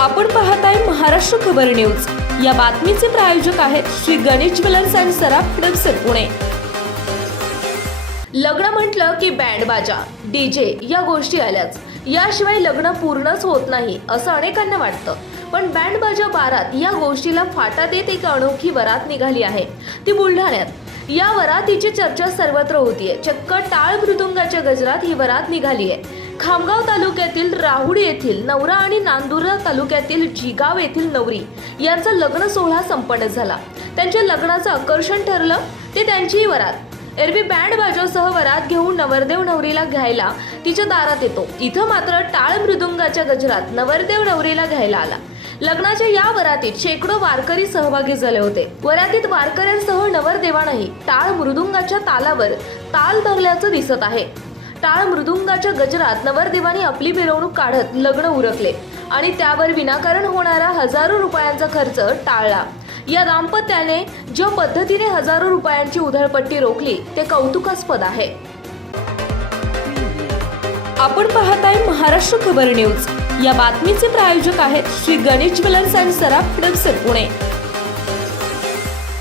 आपण पाहताय महाराष्ट्र खबर न्यूज. या बातमीचे प्रायोजक आहेत श्री गणेश ज्वेलर्स अँड सराफ हडपसर पुणे. लग्न म्हटलं की बँड बाजा. डीजे या गोष्टी आल्याच. याशिवाय लग्न पूर्णच होत नाही असं अनेकांना वाटतं. पण बँड बाजा बारात या गोष्टीला फाटा देत एक अनोखी वरात निघाली आहे. ती बुलढाण्यात. या वरातीची चर्चा सर्वत्र होतीये. चक्क टाळ मृदुंगाच्या गजरात ही वरात निघाली आहे खामगाव तालुक्यातील राहुडी येथील नवरा आणि नांदुरा तालुक्यातील जिगाव येथील नवरी यांचा लग्न सोहळा संपन्न झाला. त्यांच्या लग्नाचं आकर्षण ठरलं. ते त्यांचीही वरात. एरवी बँड बाजासह वरात घेऊन नवरदेव नवरीला घ्यायला तिच्या दारात येतो. इथं मात्र टाळ मृदुंगाच्या गजरात नवरदेव नवरीला घ्यायला आला. लग्नाच्या या वरातीत शेकडो वारकरी सहभागी झाले होते. वरातीत वारकऱ्यांसह नवरदेवानंही टाळ मृदुंगाच्या तालावर ताल धरल्याचं दिसत आहे. टाळ मृदुंगाच्या गजरात नवरदेवानी आपली मिरवणूक काढत लग्न उरकले. आणि त्यावर विनाकारण होणारा हजारो रुपयांचा खर्च टाळला. या दाम्पत्याने ज्या पद्धतीने हजारो रुपयांची उधळपट्टी रोखली ते कौतुकास्पद आहे. आपण पाहत आहे महाराष्ट्र खबर न्यूज. या बातमीचे प्रायोजक आहेत श्री गणेश ज्वेलर्स अँड सराफ हडपसर पुणे.